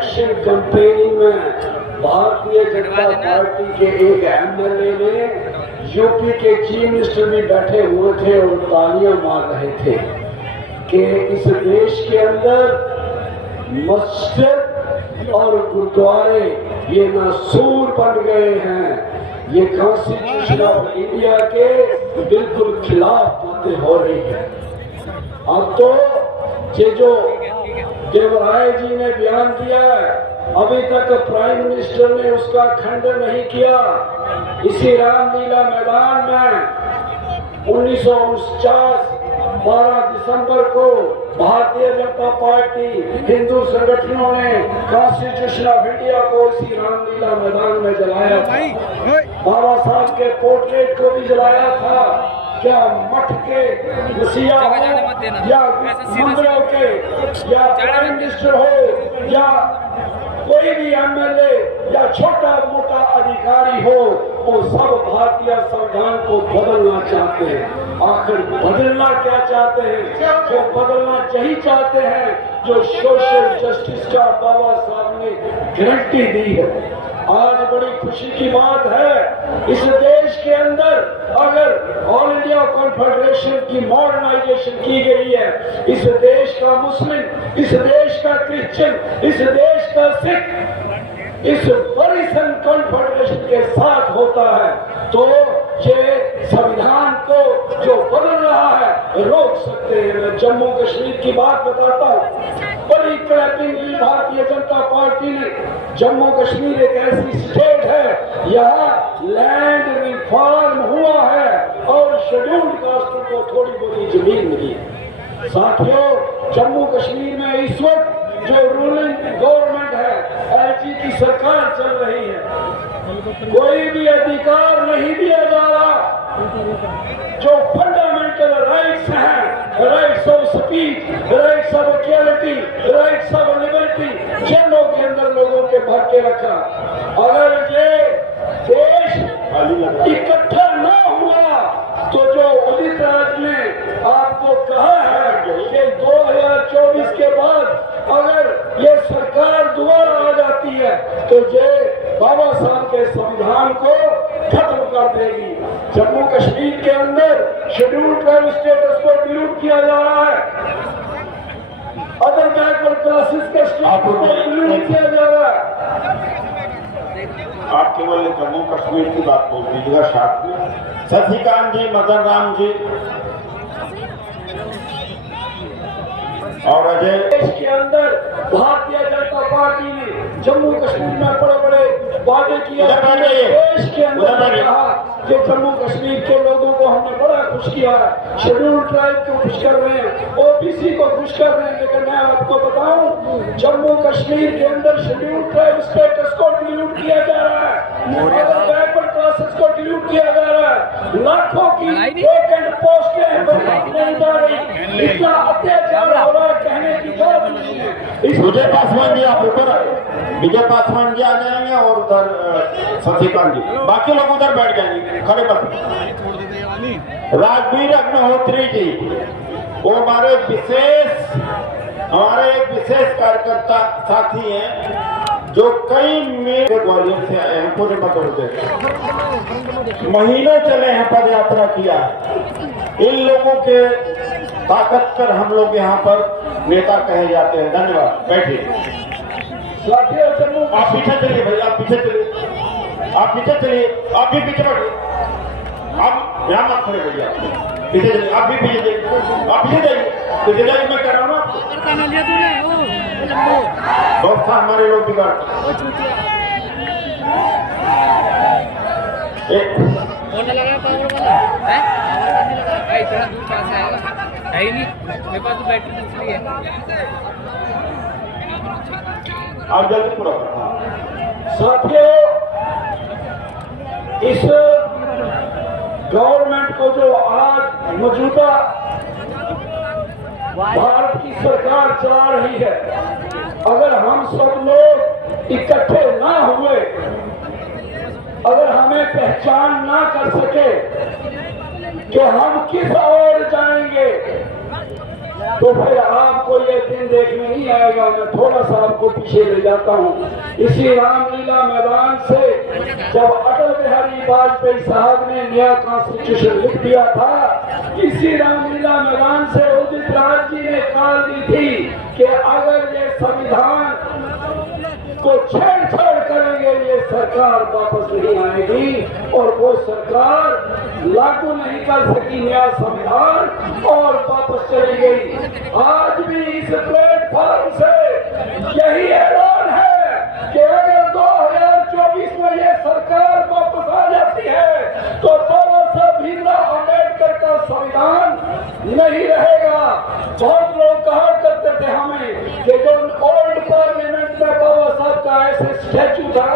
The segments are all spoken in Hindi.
इलेक्शन कैंपेनिंग में भारतीय जनता पार्टी के एक एमएलए ने यूपी के चीफ मिनिस्टर भी बैठे हुए थे और तालियां मार रहे थे कि इस देश के अंदर मस्जिद और गुरुद्वारे ये नासूर बन गए हैं। ये कॉन्स्टिट्यूशन ऑफ इंडिया के बिल्कुल खिलाफ बातें हो रही है। अब तो ये जो देवराय जी ने बयान दिया है, अभी तक प्राइम मिनिस्टर ने उसका खंडन नहीं किया। इसी रामलीला मैदान में 1949 12 दिसंबर को भारतीय जनता पार्टी हिंदू संगठनों ने कॉन्स्टिट्यूशन ऑफ इंडिया को इसी रामलीला मैदान में जलाया था। बाबा साहब के पोर्ट्रेट को भी जलाया था। क्या मठ के मुखिया हो या मंदिरों के या प्राइम मिनिस्टर हो या कोई भी एमएलए या छोटा मोटा अधिकारी हो, वो सब भारतीय संविधान को बदलना चाहते हैं। आखिर बदलना क्या चाहते हैं? जो बदलना यही चाहते हैं जो सोशल जस्टिस का बाबा साहब ने गारंटी दी है। आज बड़ी खुशी की बात है, इस देश के अंदर अगर ऑल इंडिया कॉन्फेडरेशन की मॉडर्नाइजेशन की गई है, इस देश का मुस्लिम, इस देश का क्रिश्चियन, इस देश का सिख इस परिसन कॉन्फेडरेशन के साथ होता है, तो ये संविधान को जो बदल रहा है रोक सकते हैं। मैं जम्मू कश्मीर की बात बताता हूँ। बड़ी क्लैपिंग हुई भारतीय जनता पार्टी ने। जम्मू कश्मीर एक ऐसी स्टेट है, यहाँ लैंड रिफॉर्म हुआ है और शेड्यूल्ड कास्टों को थोड़ी बहुत जमीन मिली है। साथियों, जम्मू कश्मीर में इस वक्त जो रूलिंग गवर्नमेंट है, एलजी की सरकार चल रही है, कोई भी अधिकार नहीं दिया जा रहा। जो फंडामेंटल राइट्स हैं, rights of speech, rights of equality, rights of liberty, जेलों के अंदर लोगों के भर के रखा। अगर ये देश इकट्ठा न हुआ तो जो उदित राज ने आपको कहा है कि 2024 के बाद अगर ये सरकार दोबारा आ जाती है तो ये बाबा साहब के संविधान को खत्म कर देगी। जम्मू कश्मीर के अंदर शेड्यूल्ड ट्राइब स्टेटस को डिलीट किया जा रहा है, अदर बैकवर्ड क्लासेस के स्टेटस को डिलीट किया जा रहा है। आप केवल जम्मू कश्मीर की बात बोल दीजिएगा साथ में। शशिकांत जी, मदन राम जी और अजय। देश के अंदर भारतीय जनता पार्टी ने जम्मू कश्मीर में बड़े बड़े वादे किए। देश के अंदर कहा कि जम्मू कश्मीर के लोगों को हमने बड़ा खुश किया है, शेड्यूल्ड ट्राइब को खुश कर रहे हैं, ओबीसी को खुश कर रहे हैं। लेकिन मैं आपको बताऊं, जम्मू कश्मीर के अंदर शेड्यूल्ड ट्राइब स्टेटस को डिलीट किया जा रहा है, बैकवर्ड क्लासेस को डिलीट किया जा रहा है, लाखों की वेकेंट पोस्टें नहीं जा रही। इतना अत्याचार हो रहा है, कहने की बात नहीं है। विजय पासवान जी आप ऊपर आए, विजय पासवान जी आ जाएंगे और उधर शशिकांत जी, बाकी लोग उधर बैठ जाएंगे, खड़े बस। राजवीर अग्निहोत्री जी, वो हमारे एक विशेष कार्यकर्ता साथी हैं जो कई मेरे ग्वालियर से आए हैं, पूरे बतौर महीनों चले हैं पद यात्रा किया। इन लोगों के ताकत पर हम लोग यहाँ पर नेता कहे जाते हैं। धन्यवाद, बैठिए। आप पीछे चलिए भाई, आप पीछे चलिए, आप पीछे चलिए, आप भी पीछे बैठिए। आप यहाँ मत खड़े भैया, पीछे चलिए, आप भी पीछे जाइए, आप पीछे जाइए, पीछे जाइए। मैं कह रहा हूँ ना, बहुत सा हमारे लोग बिगाड़ आप जल्दी पूरा करो। साथियों, इस गवर्नमेंट को जो आज मौजूदा भारत की सरकार चला रही है, अगर हम सब लोग इकट्ठे ना हुए, अगर हमें पहचान ना कर सके कि हम किस ओर जाएंगे, तो फिर आपको ये दिन देखने नहीं आएगा। मैं थोड़ा सा आपको पीछे ले जाता हूँ। इसी रामलीला मैदान से जब अटल बिहारी वाजपेयी साहब ने नया कॉन्स्टिट्यूशन लिख दिया था, इसी रामलीला मैदान से उदित राज जी ने कॉल दी थी कि अगर ये संविधान को छेड़छाड़ करेंगे ये सरकार वापस नहीं आएगी। और वो सरकार लागू नहीं कर सकी नया संविधान और वापस चली गई। आज भी इस प्लेटफॉर्म से यही ऐलान है कि अगर 2024 में ये सरकार वापस आ जाती है तो बाबा साहब भीमराव अम्बेडकर का संविधान नहीं रहेगा। बहुत लोग कहा करते थे हमें कि जो ओल्ड पार्लियामेंट में बाबा साहब का ऐसे स्टैचू था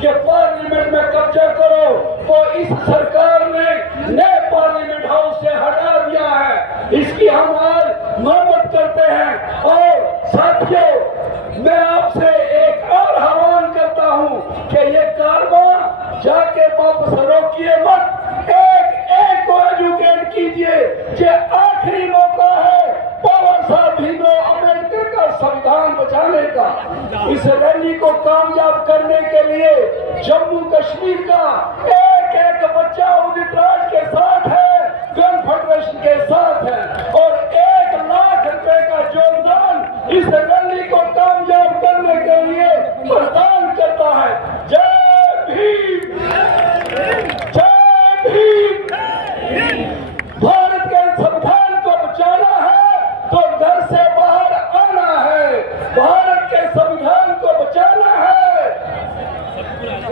कि पार्लियामेंट में कब्जा करो, वो इस सरकार ने नए पार्लियामेंट हाउस से हटा दिया है। इसकी हम आज मरम्मत करते हैं। और साथियों, मैं आपसे एक और आह्वान करता हूं कि ये कारवां जाके वापस रोकिए मत, एक को एजुकेट कीजिए कि आखिरी मौका है बाबा साहब भीमराव अम्बेडकर का संविधान बचाने का। इस रैली को कामयाब करने के लिए जम्मू कश्मीर का एक बच्चा उदित राज के साथ है, गन फेडरेशन के साथ है और 1 लाख रुपए का योगदान इस रैली को कामयाब करने के लिए प्रदान करता है। जय भीम, जय भीम। भारत के संविधान को बचाना है तो घर से बाहर आना है। भारत के संविधान को बचाना है,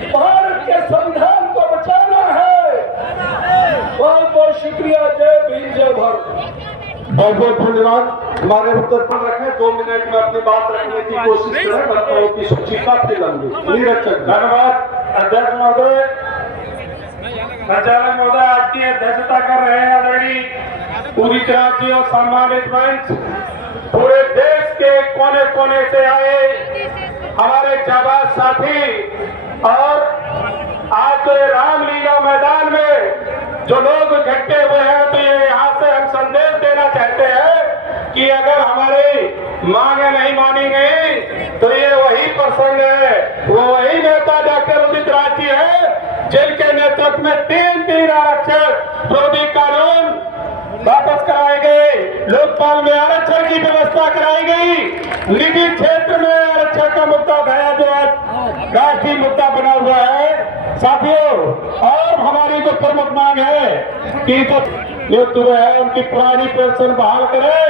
भारत के संविधान को बचाना है। बहुत बहुत शुक्रिया। जय भीम, जय भारत। बहुत बहुत धन्यवाद। हमारे उत्तर पर रखें, 2 मिनट में अपनी बात रखने की कोशिश करें। वक्ताओं की सूची काफी लंबी। धन्यवाद अध्यक्ष महोदय। संचालक महोदय आज की अध्यक्षता कर रहे हैं आदरणीय उदित राज जी और सम्मानित मंच। पूरे देश के कोने कोने से आए हमारे जाबाज साथी और आज तो ये रामलीला मैदान में जो लोग इकट्ठे हुए हैं, तो ये यहाँ से हम संदेश देना चाहते हैं कि अगर हमारी मांगे नहीं मानी गई तो ये वही प्रसंग है, वो वही नेता डॉक्टर उदित राज जी है जिनके नेतृत्व में 3 आरक्षण विरोधी कानून वापस कराए गए, लोकपाल में आरक्षण की व्यवस्था कराई गई, निजी क्षेत्र में आरक्षण का मुद्दा गया जो आज राष्ट्रीय मुद्दा बना हुआ है। साथियों, और हमारी जो प्रमुख मांग है कि जो मृत्यु है उनकी पुरानी पेंशन बहाल करे,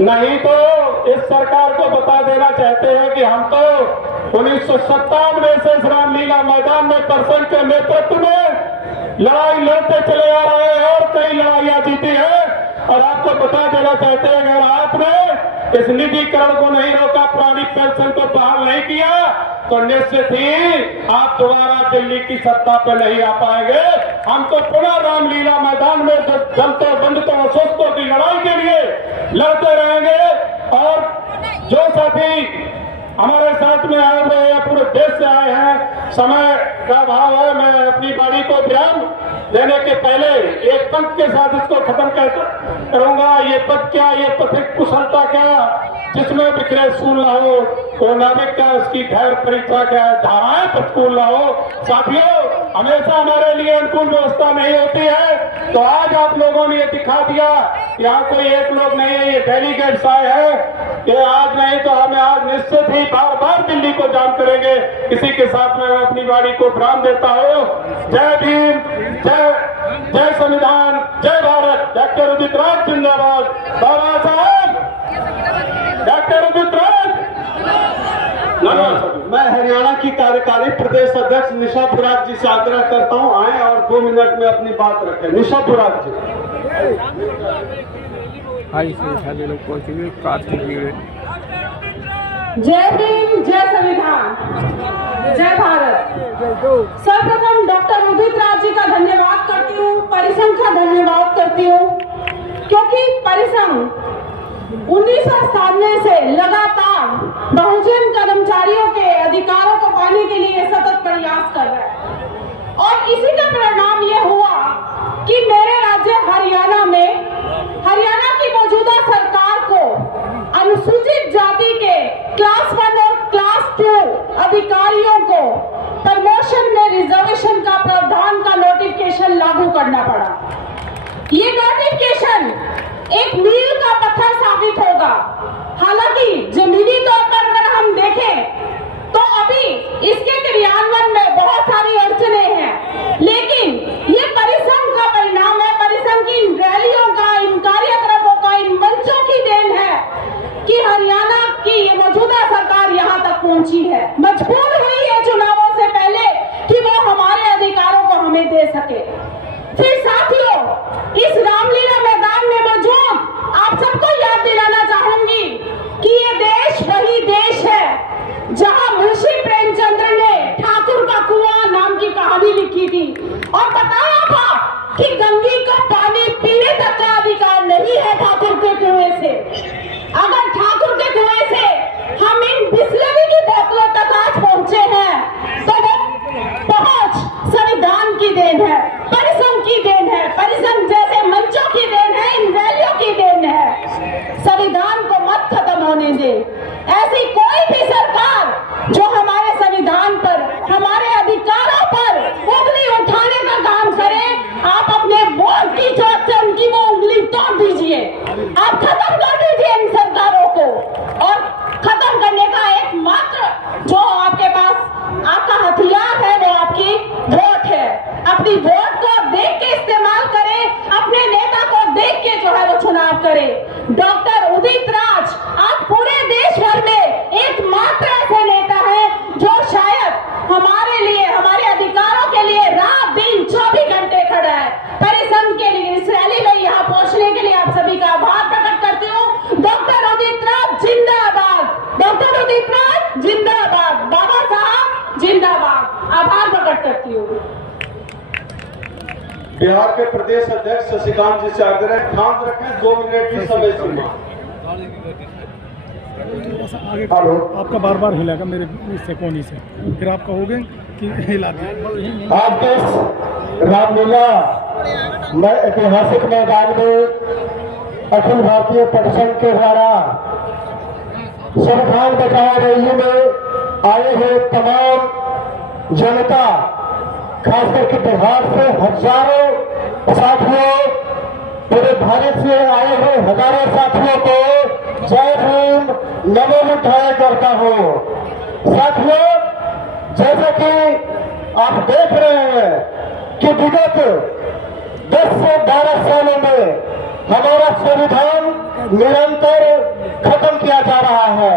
नहीं तो इस सरकार को बता देना चाहते हैं कि हम तो 1957 से इस रामलीला मैदान में परसों के नेतृत्व में लड़ाई लड़ते चले आ रहे हैं और कई लड़ाइयां जीती है। और आपको बता देना चाहते हैं अगर आपने इस निजीकरण को नहीं रोका, पुरानी पेंशन को बहाल नहीं किया, तो निश्चित ही आप दोबारा दिल्ली की सत्ता पर नहीं आ पाएंगे। हम तो पुनः रामलीला मैदान में जलते बंधुत्व और सुस्तों की लड़ाई के लिए लड़ते रहेंगे। और जो साथी हमारे साथ में आए हुए हैं, पूरे देश से आए हैं, समय का अभाव है, मैं अपनी बारी को विराम देने के पहले एक पंक्ति के साथ इसको खत्म करूंगा। ये पद क्या, ये पथिक कुशलता क्या, जिसमें बिखरे सूल न हो, तो नाविक का उसकी धैर्य परीक्षा क्या है, धाराएं प्रतिकूल न हो। साथियों, हमेशा हमारे लिए अनुकूल व्यवस्था नहीं होती है, तो आज आप लोगों ने ये दिखा दिया कि यहाँ कोई एक लोग नहीं है, ये डेलीगेट्स आए हैं कि आज नहीं तो हमें आज निश्चित ही बार बार दिल्ली को जाम करेंगे। इसी के साथ में मैं अपनी वाणी को विराम देता हूँ। जय भीम, जय संविधान, जय भारत। डॉक्टर उदित राज जिंदाबाद। बाबा साहब डॉक्टर उदित राज। मैं हरियाणा की कार्यकारी प्रदेश अध्यक्ष निशा पुराग जी से आग्रह करता हूं, आए और 2 मिनट में अपनी बात रखें। निशा पुराग जी। जय भीम, जय संविधान, जय भारत। सर्वप्रथम डॉक्टर उदित राज जी का धन्यवाद करती हूँ, परिसंघ का धन्यवाद करती हूँ, क्योंकि परिसंघ 1997 से लगातार बहुजन कर्मचारियों के अधिकारों को पाने के लिए सतत प्रयास कर रहा है। और इसी का परिणाम ये हुआ कि मेरे राज्य हरियाणा में हरियाणा की मौजूदा सरकार को अनुसूचित जाति के क्लास 1 और क्लास 2 अधिकारियों को प्रमोशन में रिजर्वेशन का प्रावधान का नोटिफिकेशन लागू करना पड़ा। ये नोटिफिकेशन एक मील का पत्थर साबित होगा। हालांकि जमीनी तौर पर अगर हम देखें तो अभी इसके क्रियान्वयन में बहुत सारी अड़चनें हैं, लेकिन ये परिश्रम का परिणाम है, परिश्रम की इन रैलियों का, इन कार्यक्रमों का, इन मंचों की देन है कि हरियाणा की ये मौजूदा सरकार यहाँ तक पहुंची है, मजबूर हुई है चुनावों से पहले कि वो हमारे अधिकारों को हमें दे सके। फिर साथियों, इस रामलीला मैदान में मौजूद आप सबको याद दिलाना चाहूंगी कि ये देश वही देश है जहां मुंशी प्रेमचंद्र ने ठाकुर का कुआं नाम की कहानी लिखी थी और बताया था कि गंगे का पानी पीने तक का अधिकार नहीं है ठाकुर के कुएं से। अगर ठाकुर के कुएं से हम इन बिस्लरी की बोतलों तक आज पहुंचे हैं तो वो पहुंच संविधान की देन है, परिश्रम की देन है, परिश्रम जैसे मंचों की देन है, इन रैलियों की देन है। संविधान को मत खत्म होने दे। ऐसी कोई भी सरकार जो हमारे संविधान पर, हमारे अधिकारों पर उंगली उठाने का काम करे, आप अपने वोट की चोट से उनकी वो उंगली तोड़ दीजिए। आप खत्म कर दीजिए इन सरकारों को, और खत्म करने का एकमात्र जो आपके पास आपका हथियार है वो आपकी वोट है। अपनी वोट को देख के इस्तेमाल करें, अपने नेता को देख के जो है वो चुनाव करें। डॉक्टर उदित राज आज पूरे देश भर में एकमात्र ऐसे नेता है जो शायद हमारे लिए, हमारे अधिकारों के लिए रात दिन 24 घंटे खड़ा है। परिश्रम के लिए इस रैली में यहाँ पहुंचने के लिए आप सभी का आभार प्रकट करती हूँ। डॉक्टर उदित राज जिंदाबाद, डॉक्टर उदित राज जिंदाबाद, बाबा साहब जिंदाबाद। आभार प्रकट करती हूँ। बिहार के प्रदेश अध्यक्ष शशिकांत जी से आग्रह, ध्यान रखें 2 मिनट की समय सीमा। हेलो, आपका बार बार हिलाएगा मेरे से कोनी से, फिर आप कहोगे कि हिला दिया। आज के इस रामलीला में ऐतिहासिक मैदान में अखिल भारतीय परिसंघ के द्वारा संविधान बचाओ रैली में आए हुए तमाम जनता, खास करके बिहार से हजारों साथियों, पूरे भारत से आए हुए हजारों साथियों को जय भीम नमो बुद्धाय करता हूँ। साथियों, जैसा कि आप देख रहे हैं कि विगत 10 से 12 सालों में हमारा संविधान निरंतर खत्म किया जा रहा है।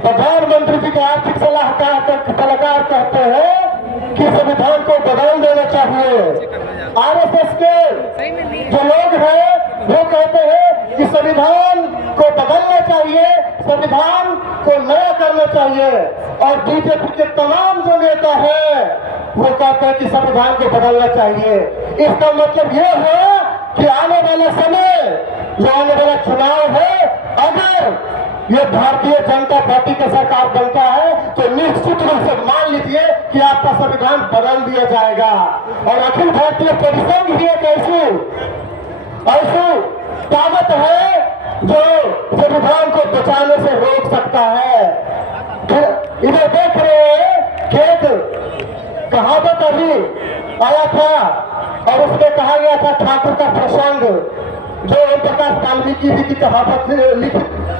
प्रधानमंत्री जी के आर्थिक सलाहकार कहते हैं कि संविधान को बदल देना चाहिए। आरएसएस के जो लोग हैं वो कहते हैं कि संविधान को बदलना चाहिए, संविधान को नया करना चाहिए, और बीजेपी के तमाम जो नेता हैं वो कहते हैं कि संविधान को बदलना चाहिए। इसका मतलब ये है कि आने वाला समय, जो आने वाला चुनाव है, अगर ये भारतीय जनता पार्टी का सरकार बनता है तो निश्चित रूप से मान लीजिए कि आपका संविधान बदल दिया जाएगा। और अखिल भारतीय परिसंघ भी एक ऐसी ताकत है जो संविधान को बचाने से रोक सकता है। इधर देख रहे हैं कि एक कहावत अभी आया था और उसमें कहा गया था ठाकुर का प्रसंग, जो ओम प्रकाश वाल्मीकि जी की कहावत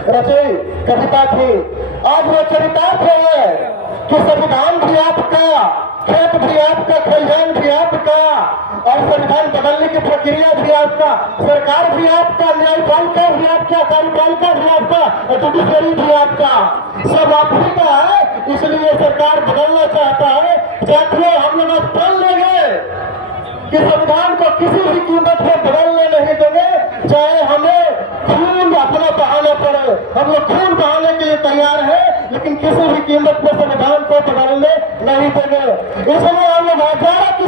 रची कविता थी। आज वो चरितार्थ है कि संविधान भी आपका, खेत भी आपका, खलिहान भी आपका, और संविधान बदलने की प्रक्रिया भी आपका, सरकार भी आपका, न्यायपालिका भी आपका, कार्यपालिका भी आपका, और जुडिशरी भी आपका, सब आप ही का है। इसलिए सरकार बदलना चाहता है। साथियों, हम लोग आज प्रण लेंगे कि संविधान को किसी भी कीमत पर बदलने नहीं देंगे, चाहे हमें खून अपना बहाना पड़े। हम लोग खून बहाने के लिए तैयार हैं, लेकिन किसी भी कीमत पर संविधान को बदलने नहीं देंगे। इसलिए हम लोग हजारों की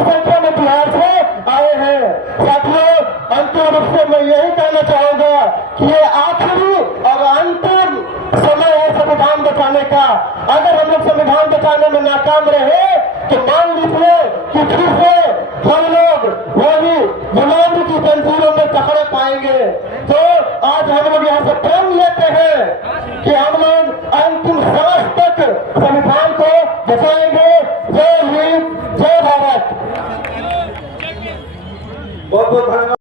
संख्या में बिहार से आए हैं। साथियों, अंतिम रूप से मैं यही कहना चाहूंगा कि ये आखिरी और अंतिम समय है संविधान बचाने का। अगर हम लोग संविधान बचाने में नाकाम रहे तो मान लीजिए कि फिर से हम लोग वही गुलामी की जंजीरों में पकड़े पाएंगे। तो कि हम लोग अंतिम सांस तक संविधान को बचाएंगे। जय हिंद, जय भारत। बहुत बहुत धन्यवाद।